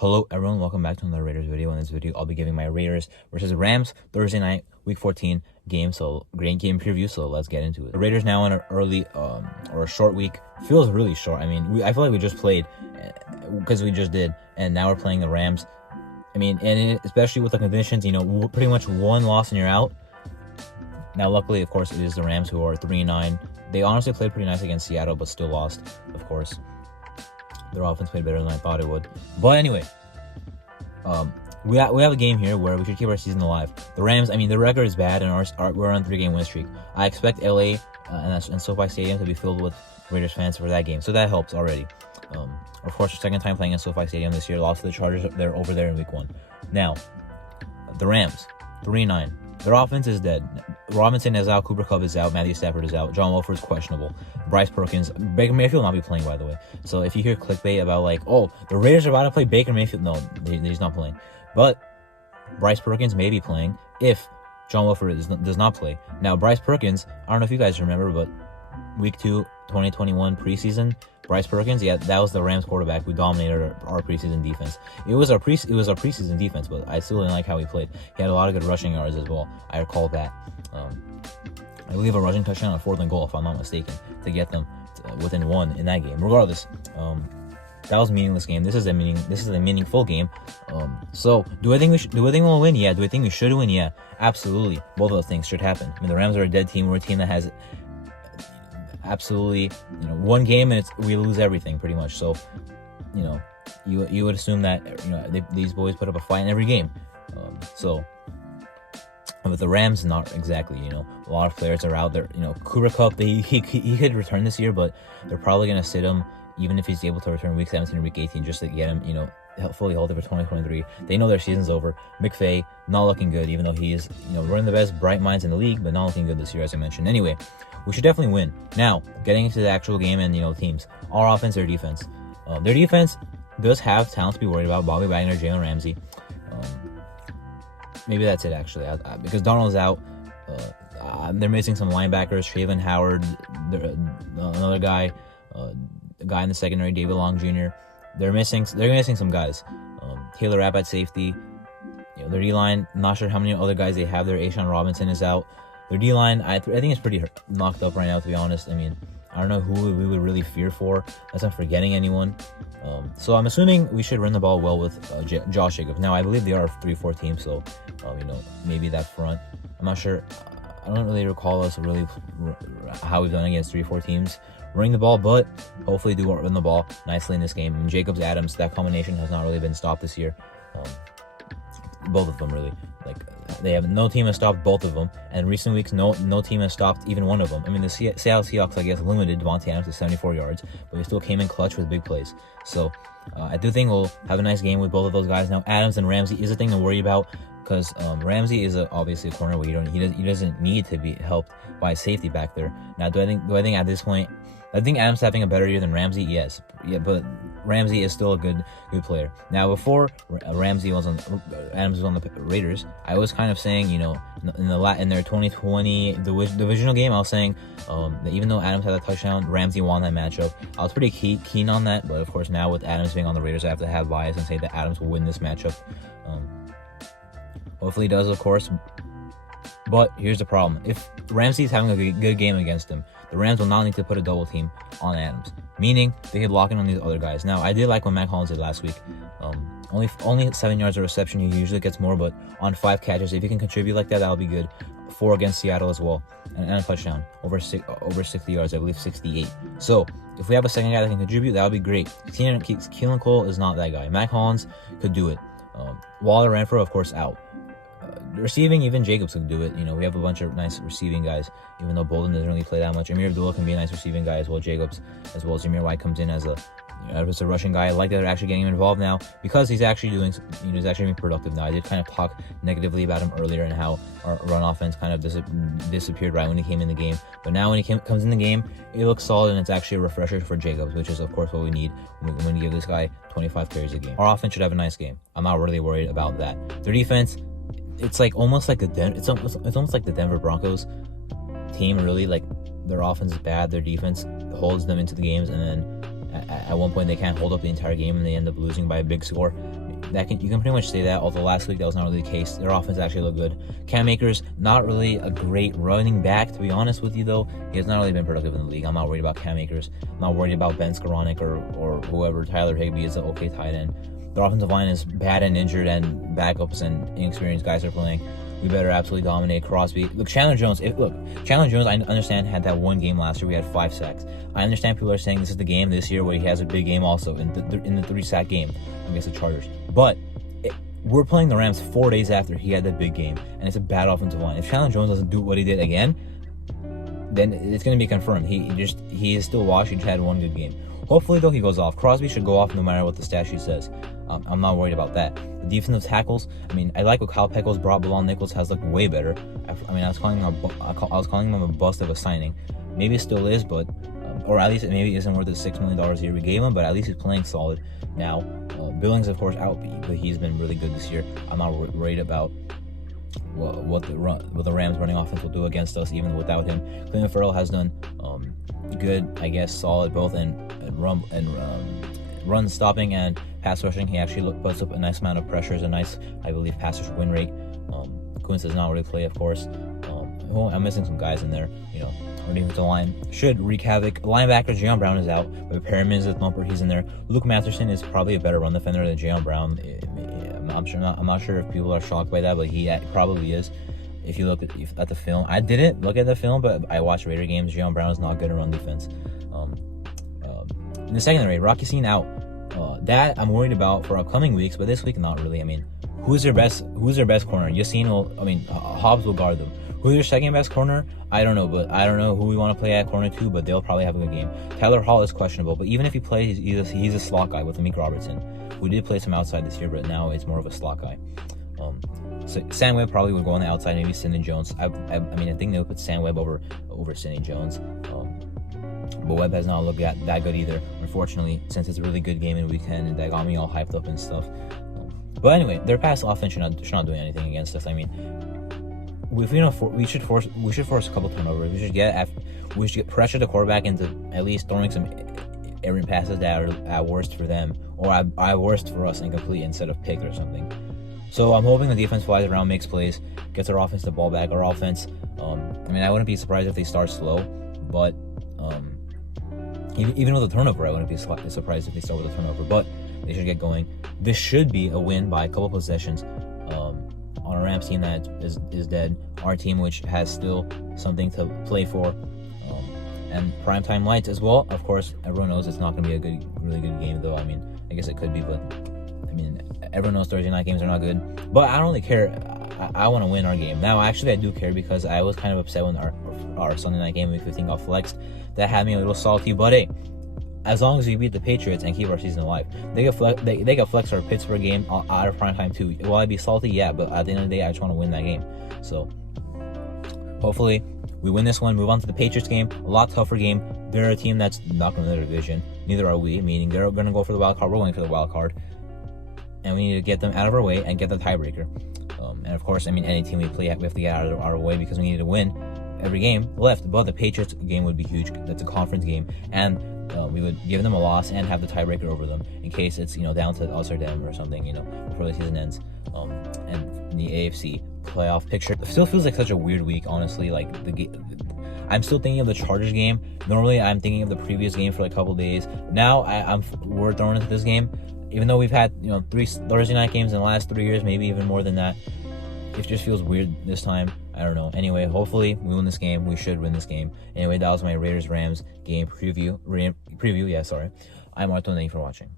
Hello everyone, welcome back to another Raiders video. In this video, I'll be giving my Raiders versus Rams Thursday night, Week 14 game. So great game preview. So let's get into it. The Raiders now in an early or a short week. Feels really short. I mean, I feel like we just played because we just did, and now we're playing the Rams. I mean, especially with the conditions, pretty much one loss and you're out. Now, luckily, of course, it is the Rams who are 3-9. They honestly played pretty nice against Seattle, but still lost, of course. Their offense played better than I thought it would. But anyway, we have a game here where we should keep our season alive. The Rams, I mean, the record is bad, and we're on a 3-game win streak. I expect LA and SoFi Stadium to be filled with Raiders fans for that game, so that helps already. Of course, our second time playing at SoFi Stadium this year, lost to the Chargers over there in Week 1. Now, the Rams, 3-9. Their offense is dead. Robinson is out, Cooper Kupp is out, Matthew Stafford is out, John Wolford's questionable, Bryce Perkins, Baker Mayfield will not be playing, by the way. So if you hear clickbait about like, oh, the Raiders are about to play Baker Mayfield, no, he's not playing. But Bryce Perkins may be playing if John Wolford does not play. Now, Bryce Perkins, I don't know if you guys remember, but Week 2, 2021 preseason, Bryce Perkins, yeah, that was the Rams quarterback who dominated our preseason defense. It was our preseason defense, but I still didn't like how he played. He had a lot of good rushing yards as well. I recall that. I believe a rushing touchdown on 4th and goal, if I'm not mistaken, to get them within 1 in that game. Regardless, that was a meaningless game. This is a meaningful game. So do I think we'll win? Yeah. Do I think we should win? Yeah. Absolutely. Both of those things should happen. I mean, the Rams are a dead team. We're a team that has absolutely, one game and we lose everything pretty much. So, you would assume that these boys put up a fight in every game. But the Rams, not exactly. A lot of players are out there. Cooper Kupp, he could return this year, but they're probably gonna sit him even if he's able to return Week 17 or Week 18 just to get him, fully healthy for 2023. They know their season's over. McVay, not looking good, even though he is, one of the best bright minds in the league, but not looking good this year, as I mentioned. Anyway, we should definitely win. Now, getting into the actual game and, teams. Our offense, their defense. Their defense does have talent to be worried about. Bobby Wagner, Jalen Ramsey. Maybe that's it, actually. Because Donald's out. They're missing some linebackers. Traven Howard, another guy. The guy in the secondary, David Long Jr. They're missing some guys. Taylor Rapp at safety. Their D-line, not sure how many other guys they have there. Ashawn Robinson is out. Their D-line, I think it's pretty knocked up right now, to be honest. I mean, I don't know who we would really fear for, unless I'm forgetting anyone. So I'm assuming we should run the ball well with Josh Jacobs. Now, I believe they are a 3-4 team, so, maybe that front. I'm not sure. I don't really recall us really how we've done against 3-4 teams running the ball, but hopefully do run the ball nicely in this game. And Jacobs, Adams, that combination has not really been stopped this year. Both of them, really. No team has stopped both of them, and in recent weeks, no team has stopped even one of them. I mean, the Seattle Seahawks, I guess, limited Davante Adams to 74 yards, but he still came in clutch with big plays. So I do think we'll have a nice game with both of those guys. Now, Adams and Ramsey is a thing to worry about, because Ramsey is obviously a corner where he doesn't need to be helped by a safety back there. Now, do I think at this point, I think Adams having a better year than Ramsey? Yes. Yeah, but Ramsey is still a good player. Now, before Adams was on the Raiders, I was kind of saying, in their 2020 divisional game, I was saying that even though Adams had a touchdown, Ramsey won that matchup. I was pretty keen on that, but of course now with Adams being on the Raiders, I have to have bias and say that Adams will win this matchup. Hopefully he does, of course. But here's the problem. If Ramsey's having a good game against him, the Rams will not need to put a double team on Adams, meaning they could lock in on these other guys. Now, I did like what Matt Collins did last week. Only 7 yards of reception. He usually gets more, but on 5 catches, if he can contribute like that, that'll be good. 4 against Seattle as well, and a touchdown over 60 yards, I believe 68. So if we have a second guy that can contribute, that would be great. Keelan Cole is not that guy. Matt Collins could do it. Waller Renfro, of course, out. Receiving, even Jacobs can do it. We have a bunch of nice receiving guys, even though Bolden doesn't really play that much. Amir Abdullah can be a nice receiving guy as well. Jacobs, as well as Zamir White, comes in as a rushing guy. I like that they're actually getting him involved now, because he's actually he's actually being productive now. I did kind of talk negatively about him earlier and how our run offense kind of disappeared right when he came in the game. But now when he comes in the game, it looks solid, and it's actually a refresher for Jacobs, which is of course what we need when we give this guy 25 carries a game. Our offense should have a nice game. I'm not really worried about that. Their defense, it's almost like the Denver Broncos team. Really, like, their offense is bad, their defense holds them into the games, and then at one point they can't hold up the entire game and they end up losing by a big score. you can pretty much say that. Although last week that was not really the case. Their offense actually looked good. Cam Akers, not really a great running back, to be honest with you, though. He has not really been productive in the league. I'm not worried about Cam Akers. I'm not worried about Ben Skoranek or whoever. Tyler Higbee is an okay tight end. Their offensive line is bad and injured, and backups and inexperienced guys are playing. We better absolutely dominate. Crosby. Look, Chandler Jones, I understand, had that one game last year. We had 5 sacks. I understand people are saying this is the game this year where he has a big game also in the 3-sack game against the Chargers. But we're playing the Rams 4 days after he had that big game, and it's a bad offensive line. If Chandler Jones doesn't do what he did again, then it's going to be confirmed. He is still washed. He just had one good game. Hopefully, though, he goes off. Crosby should go off no matter what the stat sheet says. I'm not worried about that. The defensive tackles, I mean, I like what Kyle Peckles brought. Bilal Nichols has looked way better. I was calling him a bust of a signing. Maybe it still is, but or at least it maybe isn't worth the $6 million a year we gave him. But at least he's playing solid now. Billings, of course, out, but he's been really good this year. I'm not worried about what the Rams running offense will do against us, even without him. Clelin Ferrell has done good, I guess, solid both in run stopping and pass rushing. He actually puts up a nice amount of pressures, a nice, I believe, pass rush win rate. Kuntz does not really play, of course. I'm missing some guys in there. Our defensive line should wreak havoc. Linebacker Jayon Brown is out, but Perriman is a thumper. He's in there. Luke Matherson is probably a better run defender than Jayon Brown. I'm not sure if people are shocked by that, but he probably is. If you look at the film, I didn't look at the film, but I watched Raider games. Jayon Brown is not good at run defense. In the secondary, Rocky Sin out. That I'm worried about for upcoming weeks, but this week not really. I mean, who's their best corner? Hobbs will guard them. Who's their second best corner? I don't know, but I don't know who we want to play at corner 2, but they'll probably have a good game. Tyler Hall is questionable, but even if he plays, he's a slot guy with Amik Robertson, who did play some outside this year, but now it's more of a slot guy. So Sam Webb probably would go on the outside, maybe Sidney Jones. I think they would put Sam Webb over Sidney Jones. But Webb has not looked that good either, unfortunately, since it's a really good game in Week 10, and that got me all hyped up and stuff. But anyway, their pass offense should not do anything against us. I mean, we should force a couple turnovers. We should get pressure the quarterback into at least throwing some errant passes that are at worst for them, or at worst for us, incomplete instead of picked or something. So I'm hoping the defense flies around, makes plays, gets our offense the ball back. Our offense, I wouldn't be surprised if they start slow, but even with a turnover, I wouldn't be surprised if they start with a turnover. But they should get going. This should be a win by a couple possessions. On a Rams team that is dead, our team which has still something to play for, and primetime lights as well. Of course, everyone knows it's not going to be a really good game, though. I mean, I guess it could be, but everyone knows Thursday night games are not good. But I don't really care. I want to win our game. Now, actually, I do care because I was kind of upset when our Sunday night game, Week 15, got flexed. That had me a little salty. But hey, as long as we beat the Patriots and keep our season alive, they can flex our Pittsburgh game out of primetime too. Will I be salty? Yeah, but at the end of the day, I just want to win that game. So hopefully we win this one, move on to the Patriots game, a lot tougher game. They're a team that's not going to win their division. Neither are we, meaning they're going to go for the wild card. We're going for the wild card. And we need to get them out of our way and get the tiebreaker. And of course, any team we play, we have to get out of our way because we need to win every game left. But the Patriots game would be huge. That's a conference game. And we would give them a loss and have the tiebreaker over them in case it's down to us or them or something before the season ends. And the AFC playoff picture still feels like such a weird week, honestly. Like I'm still thinking of the Chargers game. Normally I'm thinking of the previous game for like a couple days. Now we're thrown into this game, even though we've had 3 Thursday night games in the last 3 years, maybe even more than that. It just feels weird this time. I don't know. Anyway, hopefully we win this game. We should win this game. Anyway, that was my Raiders-Rams game preview. Yeah, sorry. I'm Arthur. Thank you for watching.